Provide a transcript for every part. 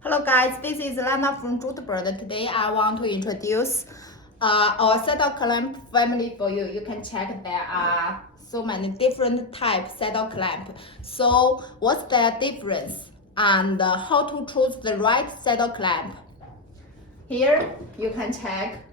Hello guys, this is Lana from Jutebird. Today I want to introduce our saddle clamp family for you. You can check there are so many different types saddle clamp. So what's their difference and how to choose the right saddle clamp? Here you can check.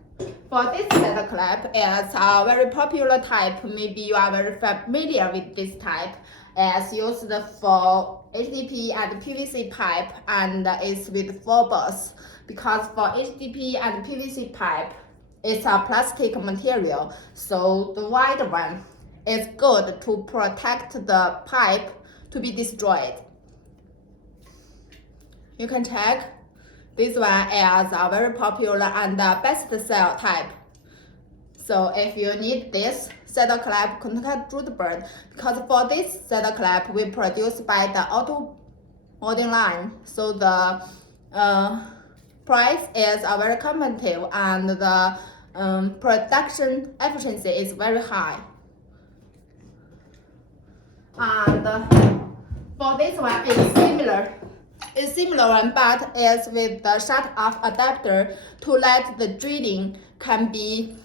For this saddle clamp, it's a very popular type. Maybe you are very familiar with this type. It's used for HDP and PVC pipe and it's with 4 bars. Because for HDP and PVC pipe, it's a plastic material, so the wide one is good to protect the pipe to be destroyed. You can check. This one is a very popular and best sell type. So if you need this saddle clamp, contact Jutebird because for this saddle clamp we produce by the auto molding line. So the price is very competitive and the production efficiency is very high. And for this one it's similar. It's similar one, but it's with the shut-off adapter to let the drilling can be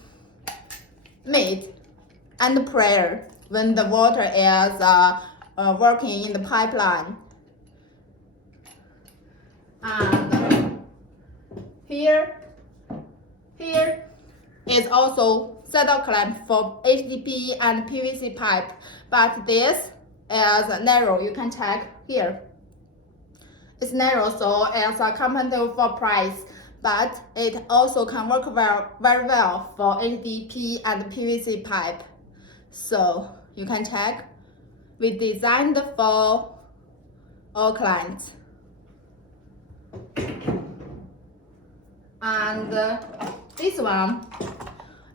made and prayer when the water is working in the pipeline. And here is also saddle clamp for HDPE and PVC pipe, but this is narrow. You can check here. It's narrow, so it's a competitive for price, but it also can work very well for HDP and PVC pipe. So you can check. We designed for all clients. And this one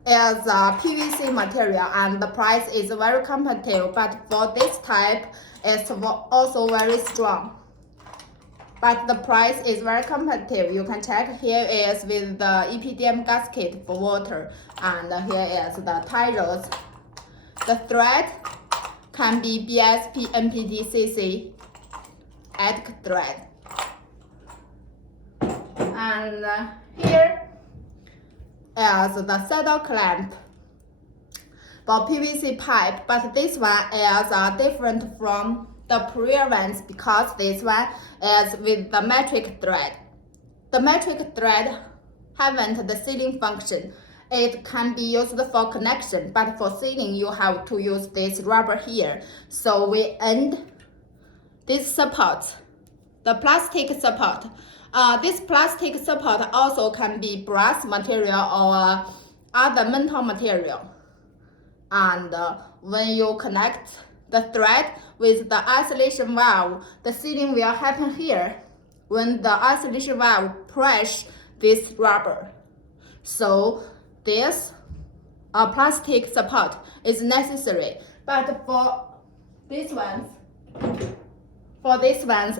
is a PVC material and the price is very competitive, but for this type, it's also very strong. But the price is very competitive. You can check. Here is with the EPDM gasket for water, and here is the tie rods. The thread can be BSP NPT-CC ATIC thread. And here is the saddle clamp for PVC pipe, but this one is different from the prior ones because this one is with the metric thread. The metric thread haven't the sealing function. It can be used for connection, but for sealing you have to use this rubber here. So we end this support, the plastic support. This plastic support also can be brass material or other metal material. And when you connect the thread with the isolation valve, the sealing will happen here when the isolation valve press this rubber. So this plastic support is necessary, but for these ones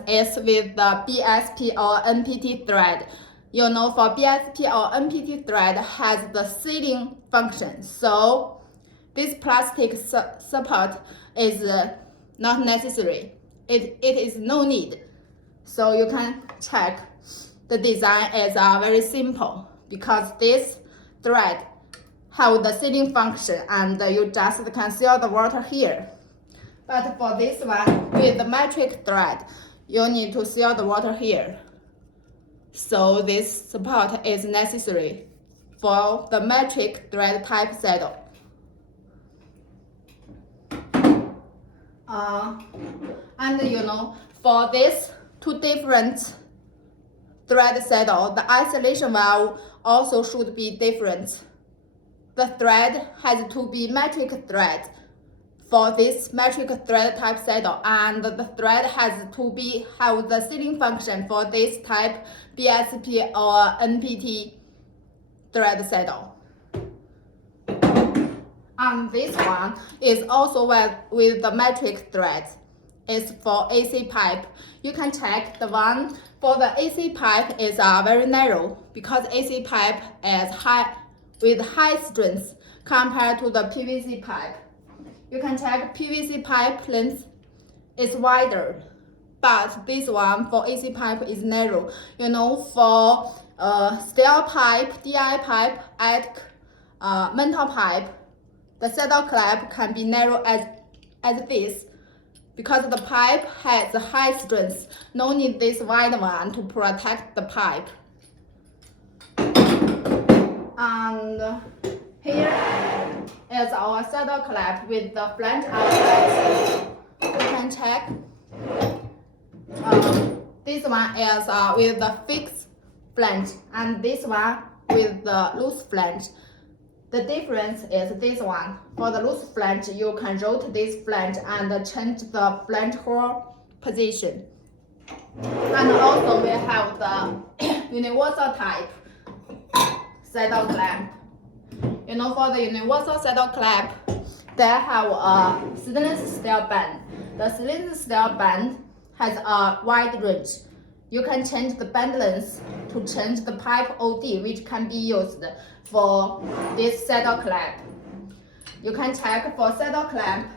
it's with the BSP or NPT thread. You know, for BSP or NPT thread has the sealing function, so this plastic support is not necessary. It is no need. So you can check. The design is very simple because this thread have the sealing function and you just can seal the water here. But for this one with the metric thread, you need to seal the water here. So this support is necessary for the metric thread type saddle. And you know, for this two different thread saddle, the isolation valve also should be different. The thread has to be metric thread for this metric thread type saddle, and the thread has to have the sealing function for this type BSP or NPT thread saddle. And this one is also with the metric thread. It's for AC pipe. You can check the one for the AC pipe is very narrow because AC pipe is with high strength compared to the PVC pipe. You can check PVC pipe length is wider, but this one for AC pipe is narrow. You know, for steel pipe, DI pipe, attic, metal pipe, the saddle clamp can be narrow as this. Because the pipe has high strength, no need this wide one to protect the pipe. And here is our saddle clamp with the flange outlets. You can check. This one is with the fixed flange, and this one with the loose flange. The difference is this one. For the loose flange, you can rotate this flange and change the flange hole position. And also we have the universal type saddle clamp. You know, for the universal saddle clamp, they have a stainless steel band. The stainless steel band has a wide range. You can change the band length to change the pipe OD, which can be used for this saddle clamp. You can check for saddle clamp.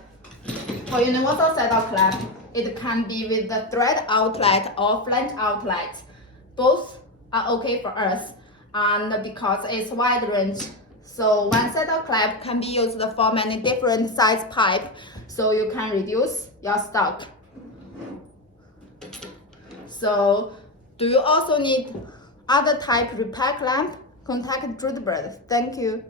For universal saddle clamp, it can be with the thread outlet or flange outlet. Both are okay for us, and because it's wide range, so one saddle clamp can be used for many different size pipe, so you can reduce your stock. So, do you also need other type repair clamp? Contact Judith. Thank you.